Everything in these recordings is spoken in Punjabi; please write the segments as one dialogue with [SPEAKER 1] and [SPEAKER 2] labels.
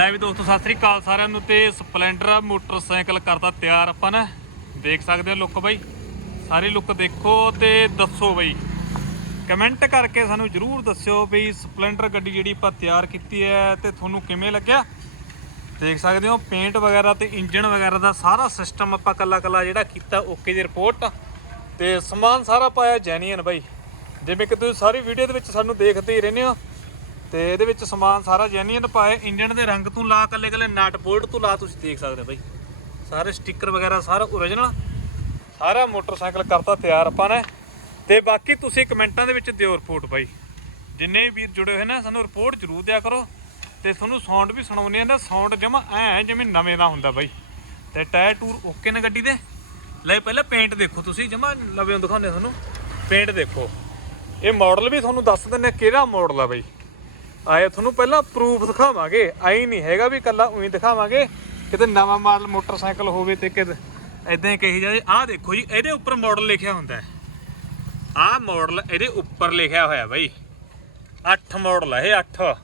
[SPEAKER 1] ਲੈ ਵੀ ਦੋਸਤੋ, ਸਤਿ ਸ੍ਰੀ ਅਕਾਲ ਸਾਰਿਆਂ ਨੂੰ ਤੇ ਸਪਲੈਂਡਰ ਮੋਟਰਸਾਈਕਲ ਕਰਦਾ ਤਿਆਰ ਆਪਾਂ ਨੇ। ਦੇਖ ਸਕਦੇ ਹੋ ਲੁੱਕ ਬਾਈ। ਸਾਰੀ ਲੁੱਕ ਦੇਖੋ ਤੇ ਦੱਸੋ ਬਾਈ। ਕਮੈਂਟ ਕਰਕੇ ਸਾਨੂੰ ਜਰੂਰ ਦੱਸਿਓ ਵੀ ਸਪਲੈਂਡਰ ਗੱਡੀ ਜਿਹੜੀ ਆਪਾਂ ਤਿਆਰ ਕੀਤੀ ਹੈ ਤੇ ਤੁਹਾਨੂੰ ਕਿਵੇਂ ਲੱਗਿਆ। ਦੇਖ ਸਕਦੇ ਹੋ ਪੇਂਟ ਵਗੈਰਾ ਤੇ ਇੰਜਨ ਵਗੈਰਾ ਦਾ ਸਾਰਾ ਸਿਸਟਮ ਆਪਾਂ ਕੱਲਾ ਕੱਲਾ ਜਿਹੜਾ ਕੀਤਾ ਓਕੇ ਦੀ ਰਿਪੋਰਟ ਤੇ ਸਮਾਨ ਸਾਰਾ ਪਾਇਆ ਜੈਨੀਅਨ ਬਾਈ। ਜਿਵੇਂ ਕਿ ਤੁਸੀਂ ਸਾਰੀ ਵੀਡੀਓ ਦੇ ਵਿੱਚ ਸਾਨੂੰ ਦੇਖਦੇ ਹੀ ਰਹਿੰਦੇ ਹੋ। ਤੇ ਇਹਦੇ ਵਿੱਚ ਸਮਾਨ ਸਾਰਾ ਜੈਨੀਅਨ ਪਾਇਆ ਇੰਜਨ ਦੇ ਰੰਗ ਤੋਂ ਲਾ ਕੱਲੇ ਕੱਲੇ ਨਟ ਬੋਲਟ ਤੋਂ ਲਾ, ਤੁਸੀਂ ਦੇਖ ਸਕਦੇ ਹੋ ਬਾਈ। ਸਾਰੇ ਸਟicker ਵਗੈਰਾ, ਸਾਰਾ ਓਰੀਜਨਲ ਸਾਰਾ ਮੋਟਰਸਾਈਕਲ ਕਰਤਾ, ਤਿਆਰ ਆਪਾਂ ਨੇ। ਤੇ ਬਾਕੀ ਤੁਸੀਂ ਕਮੈਂਟਾਂ ਦੇ ਵਿੱਚ ਦਿਓ ਰਿਪੋਰਟ ਬਾਈ। ਜਿੰਨੇ ਵੀ ਵੀਰ ਜੁੜੇ ਹੋਏ ਨੇ, ਸਾਨੂੰ ਰਿਪੋਰਟ ਜ਼ਰੂਰ ਦਿਆ ਕਰੋ। ਤੇ ਤੁਹਾਨੂੰ ਸਾਊਂਡ ਵੀ ਸੁਣਾਉਂਦੇ ਆ ਨਾ ਸਾਊਂਡ ਜਮਾ ਐ ਜਿਵੇਂ ਨਵੇਂ ਦਾ ਹੁੰਦਾ ਬਾਈ। ਤੇ ਟਾਇਰ ਟੂਰ ਓਕੇ ਨੇ ਗੱਡੀ ਦੇ। ਲੈ ਪਹਿਲਾਂ ਪੇਂਟ ਦੇਖੋ ਤੁਸੀਂ, ਜਮਾ ਨਵੇਂ ਦਿਖਾਉਂਦੇ ਆ ਤੁਹਾਨੂੰ। ਪੇਂਟ ਦੇਖੋ। ਇਹ ਮਾਡਲ ਵੀ ਤੁਹਾਨੂੰ ਦੱਸ ਦਿੰਨੇ ਕਿਹੜਾ ਮਾਡਲ ਆ ਬਾਈ। ਆਏ ਤੁਹਾਨੂੰ ਪਹਿਲਾਂ ਪ੍ਰੂਫ ਦਿਖਾਵਾਂਗੇ। ਆਈ ਨਹੀਂ ਹੈਗਾ ਵੀ ਕੱਲਾ ਉਹੀ ਦਿਖਾਵਾਂਗੇ। ਕਿਤੇ ਨਵਾਂ ਮਾਡਲ ਮੋਟਰਸਾਈਕਲ ਹੋਵੇ ਤੇ ਕਿ ਇਦਾਂ ਹੀ ਕਹੀ ਜਾਵੇ ਆਹ ਦੇਖੋ ਜੀ, ਇਹਦੇ ਉੱਪਰ ਮਾਡਲ ਲਿਖਿਆ ਹੁੰਦਾ ਹੈ। ਆਹ ਮਾਡਲ ਇਹਦੇ ਉੱਪਰ ਲਿਖਿਆ ਹੋਇਆ ਬਾਈ। 8 ਮਾਡਲ ਹੈ ਇਹ 8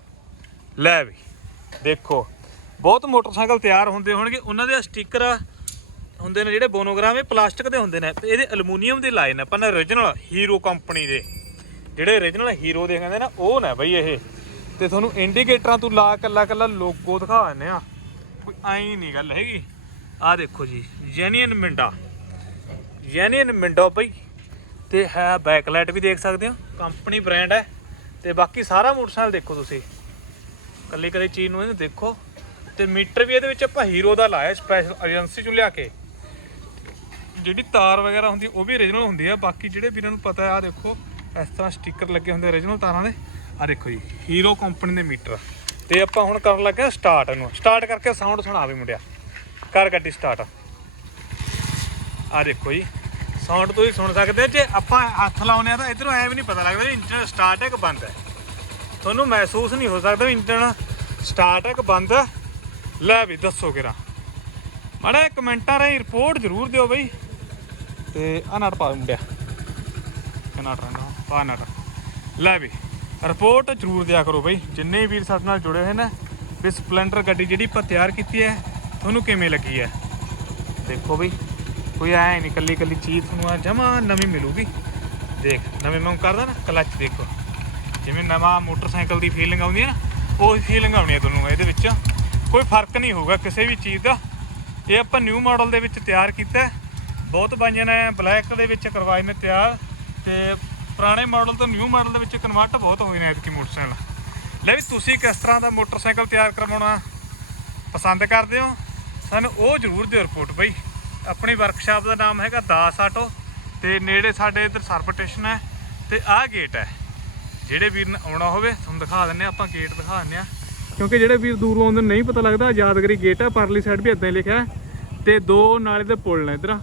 [SPEAKER 1] ਲੈ ਵੀ, ਦੇਖੋ। ਬਹੁਤ ਮੋਟਰਸਾਈਕਲ ਤਿਆਰ ਹੁੰਦੇ ਹੋਣਗੇ। ਉਹਨਾਂ ਦੇ ਸਟicker ਹੁੰਦੇ ਨੇ ਜਿਹੜੇ ਬੋਨੋਗ੍ਰਾਮ, ਇਹ ਪਲਾਸਟਿਕ ਦੇ ਹੁੰਦੇ ਨੇ। ਤੇ ਇਹਦੇ ਅਲੂਮੀਨੀਅਮ ਦੇ ਲਾਏ ਨੇ। ਆਪਾਂ ਨੇ origignal ਹੀਰੋ ਕੰਪਨੀ ਦੇ। ਜਿਹੜੇ origignal ਹੀਰੋ ਦੇ ਕਹਿੰਦੇ ਨਾ, ਉਹ ਨੇ ਬਈ ਇਹ। ਤੇ ਤੁਹਾਨੂੰ ਇੰਡੀਕੇਟਰਾਂ ਤੋਂ ਲਾ ਕੱਲਾ ਕੱਲਾ ਲੋਗੋ ਦਿਖਾ ਦਿੰਦੇ ਆ ਕੋਈ ਐਂ ਨਹੀਂ ਗੱਲ ਹੈਗੀ। ਆਹ ਦੇਖੋ ਜੀ ਜੈਨੀਅਨ ਮਿੰਡਾ। ਜੈਨੀਅਨ ਮਿੰਡਾ ਬਈ। ਤੇ ਹੈ ਬੈਕਲਾਈਟ ਵੀ ਦੇਖ ਸਕਦੇ ਹੋ। ਕੰਪਨੀ ਬ੍ਰਾਂਡ ਹੈ। ਤੇ ਬਾਕੀ ਸਾਰਾ ਮੋਟਰਸਾਈਕਲ ਦੇਖੋ ਤੁਸੀਂ। ਕੱਲੀ ਕੱਲੀ ਚੀਜ਼ ਨੂੰ ਇਹਨੂੰ ਦੇਖੋ। ਤੇ ਮੀਟਰ ਵੀ ਇਹਦੇ ਵਿੱਚ ਆਪਾਂ ਹੀਰੋ ਦਾ ਲਾਇਆ ਸਪੈਸ਼ਲ ਏਜੰਸੀ ਚੋਂ ਲਿਆ ਕੇ। ਜਿਹੜੀ ਤਾਰ ਵਗੈਰਾ ਹੁੰਦੀ, ਉਹ ਵੀ origignal ਹੁੰਦੀ ਆ। ਬਾਕੀ ਜਿਹੜੇ ਵੀਰਾਂ ਨੂੰ ਪਤਾ ਆ ਦੇਖੋ, ਇਸ ਤਰ੍ਹਾਂ ਸਟicker ਲੱਗੇ ਹੁੰਦੇ origignal ਤਾਰਾਂ ਦੇ। ਆ ਦੇਖੋ ਜੀ ਹੀਰੋ ਕੰਪਨੀ ਦੇ ਮੀਟਰ ਤੇ ਆਪਾਂ ਹੁਣ ਕਰਨ ਲੱਗੇ ਆ ਸਟਾਰਟ ਇਹਨੂੰ। ਸਟਾਰਟ ਕਰਕੇ ਸਾਊਂਡ ਸੁਣਾ ਵੀ ਮੁੰਡਿਆ। ਕਰ ਗੱਡੀ ਸਟਾਰਟ ਆ। ਦੇਖੋ ਜੀ ਸਾਊਂਡ ਤੁਸੀਂ ਸੁਣ ਸਕਦੇ ਜੇ ਆਪਾਂ ਹੱਥ ਲਾਉਨੇ ਆ ਤਾਂ ਇਧਰੋਂ ਐ ਵੀ ਨਹੀਂ ਪਤਾ ਲੱਗਦਾ ਵੀ ਇੰਜਨ ਸਟਾਰਟ ਹੈ ਕਿ ਬੰਦ ਹੈ। ਤੁਹਾਨੂੰ ਮਹਿਸੂਸ ਨਹੀਂ ਹੋ ਸਕਦਾ ਵੀ ਇੰਜਨ ਸਟਾਰਟ ਹੈ ਕਿ ਬੰਦ ਹੈ। ਲੈ ਵੀ ਦੱਸੋ ਕਿਰਾ ਮਾੜਾ ਕਮੈਂਟਾਂ ਰਾਹੀਂ ਰਿਪੋਰਟ ਜ਼ਰੂਰ ਦਿਓ ਬਈ। ਤੇ ਆ ਨਟ ਪਾ ਮੁੰਡਿਆ। ਕਿ ਨਟ ਪਾ ਨਟ। ਲੈ ਵੀ। ਰਿਪੋਰਟ ਜ਼ਰੂਰ ਦਿਆ ਕਰੋ ਬਈ। ਜਿੰਨੇ ਵੀਰ ਸਾਡੇ ਨਾਲ ਜੁੜੇ ਹੋਏ ਨੇ, ਵੀ ਸਪਲੈਂਡਰ ਗੱਡੀ ਜਿਹੜੀ ਆਪਾਂ ਤਿਆਰ ਕੀਤੀ ਹੈ, ਤੁਹਾਨੂੰ ਕਿਵੇਂ ਲੱਗੀ ਹੈ? ਦੇਖੋ ਬਈ, ਕੋਈ ਐ ਨਹੀਂ ਕੱਲੀ ਕੱਲੀ ਚੀਜ਼ ਤੁਹਾਨੂੰ ਆ ਜਮਾ ਨਵੀਂ ਮਿਲੂਗੀ। ਦੇਖ, ਨਵੇਂ ਮੈਂ ਕਰਦਾ ਨਾ ਕਲੱਚ ਦੇਖੋ। ਜਿਵੇਂ ਨਵਾਂ ਮੋਟਰਸਾਈਕਲ ਦੀ ਫੀਲਿੰਗ ਆਉਂਦੀ ਹੈ ਨਾ, ਉਹ ਫੀਲਿੰਗ ਆਉਣੀ ਹੈ ਤੁਹਾਨੂੰ ਇਹਦੇ ਵਿੱਚ। ਕੋਈ ਫ਼ਰਕ ਨਹੀਂ ਹੋਊਗਾ ਕਿਸੇ ਵੀ ਚੀਜ਼ ਦਾ। ਇਹ ਆਪਾਂ ਨਿਊ ਮਾਡਲ ਦੇ ਵਿੱਚ ਤਿਆਰ ਕੀਤਾ ਬਹੁਤ ਬਾਈਆਂ ਨੇ ਬਲੈਕ ਦੇ ਵਿੱਚ ਕਰਵਾਏ ਨੇ ਤਿਆਰ। ਤੇ ਪੁਰਾਣੇ ਮਾਡਲ ਤੋਂ ਨਿਊ ਮਾਡਲ ਦੇ ਵਿੱਚ ਕਨਵਰਟ ਬਹੁਤ ਹੋਏ ਨੇ ਐਤਕੀ ਮੋਟਰਸਾਈਕਲ। ਲੈ ਵੀ ਤੁਸੀਂ ਕਿਸ ਤਰ੍ਹਾਂ ਦਾ ਮੋਟਰਸਾਈਕਲ ਤਿਆਰ ਕਰਵਾਉਣਾ ਪਸੰਦ ਕਰਦੇ ਹੋ? ਸਾਨੂੰ ਉਹ ਜ਼ਰੂਰ ਦਿਓ ਰਿਪੋਰਟ ਬਈ। ਆਪਣੀ ਵਰਕਸ਼ਾਪ ਦਾ ਨਾਮ ਹੈਗਾ ਦਾਸ ਆਟੋ ਤੇ ਨੇੜੇ ਸਾਡੇ ਇੱਧਰ ਸਰਵ ਸਟੇਸ਼ਨ ਹੈ ਤੇ ਆਹ ਗੇਟ ਹੈ। ਜਿਹੜੇ ਵੀਰ ਨੇ ਆਉਣਾ ਹੋਵੇ ਤੁਹਾਨੂੰ ਦਿਖਾ ਦਿੰਨੇ ਹਾਂ, ਆਪਾਂ ਗੇਟ ਦਿਖਾ ਦਿੰਨੇ ਆ ਕਿਉਂਕਿ ਜਿਹੜੇ ਵੀਰ ਦੂਰੋਂ ਆਉਂਦੇ ਨੇ ਨਹੀਂ ਪਤਾ ਲੱਗਦਾ ਯਾਦਗਰੀ ਗੇਟ ਆ ਪਰਲੀ ਸਾਈਡ ਵੀ ਇਦਾਂ ਹੀ ਲਿਖਿਆ ਹੈ। ਤੇ ਦੋ ਨਾਲੇ ਦੇ ਪੁਲ ਨੇ ਇੱਧਰ।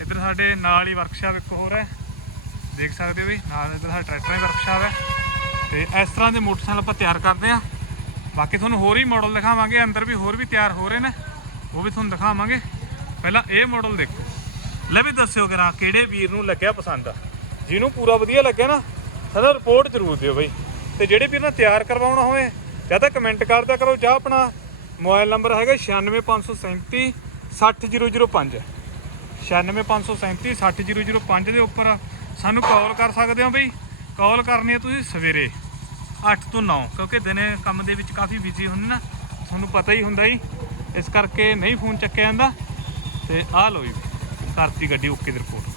[SPEAKER 1] ਇੱਧਰ ਸਾਡੇ ਨਾਲ ਹੀ ਵਰਕਸ਼ਾਪ ਇੱਕ ਹੋਰ ਹੈ। ਦੇਖ ਸਕਦੇ ਹੋ ਵੀ ਨਾਲ ਇੱਧਰ ਸਾਡਾ ਟਰੈਕਟਰਾਂ ਦੀ ਵਰਕਸ਼ਾਪ ਹੈ। ਤੇ ਇਸ ਤਰ੍ਹਾਂ ਦੇ ਮੋਟਰਸਾਈਕਲ ਆਪਾਂ ਤਿਆਰ ਕਰਦੇ ਆ ਬਾਕੀ ਤੁਹਾਨੂੰ ਹੋਰ ਹੀ ਮਾਡਲ ਦਿਖਾਵਾਂਗੇ, ਅੰਦਰ ਵੀ ਹੋਰ ਵੀ ਤਿਆਰ ਹੋ ਰਹੇ ਨੇ, ਉਹ ਵੀ ਤੁਹਾਨੂੰ ਦਿਖਾਵਾਂਗੇ। ਪਹਿਲਾਂ ਇਹ ਮਾਡਲ ਦੇਖੋ। ਲੈ ਵੀ ਦੱਸਿਓ ਕਰਾ ਕਿਹੜੇ ਵੀਰ ਨੂੰ ਲੱਗਿਆ ਪਸੰਦ ਆ। ਜਿਹਨੂੰ ਪੂਰਾ ਵਧੀਆ ਲੱਗਿਆ ਨਾ, ਸਾਡਾ ਰਿਪੋਰਟ ਜ਼ਰੂਰ ਦਿਓ ਬਈ। ਤੇ ਜਿਹੜੇ ਵੀਰ ਨੇ ਤਿਆਰ ਕਰਵਾਉਣਾ ਹੋਵੇ, ਜਾਂ ਤਾਂ ਕਮੈਂਟ ਕਰਦਿਆ ਕਰੋ, ਜਾਂ ਆਪਣਾ ਮੋਬਾਈਲ ਨੰਬਰ ਹੈਗਾ 96537 60005 96537 60005 ਦੇ ਉੱਪਰ ਸਾਨੂੰ ਕਾਲ ਕਰ ਸਕਦੇ ਹੋ ਬਈ? ਕਾਲ ਕਰਨੀ ਹੈ ਤੁਸੀਂ ਸਵੇਰੇ 8 ਤੋਂ 9 ਕਿਉਂਕਿ ਦਿਨੇ ਕੰਮ ਦੇ ਵਿੱਚ ਕਾਫੀ ਬਿਜ਼ੀ ਹੁੰਦੇ ਨਾ, ਤੁਹਾਨੂੰ ਪਤਾ ਹੀ ਹੁੰਦਾ ਹੀ ਇਸ ਕਰਕੇ ਨਹੀਂ ਫੋਨ ਚੱਕਿਆ ਜਾਂਦਾ। ਤੇ ਆਹ ਲਓ ਜੀ ਕਰਤੀ ਗੱਡੀ ਓਕੇ ਦੀ ਰਿਪੋਰਟ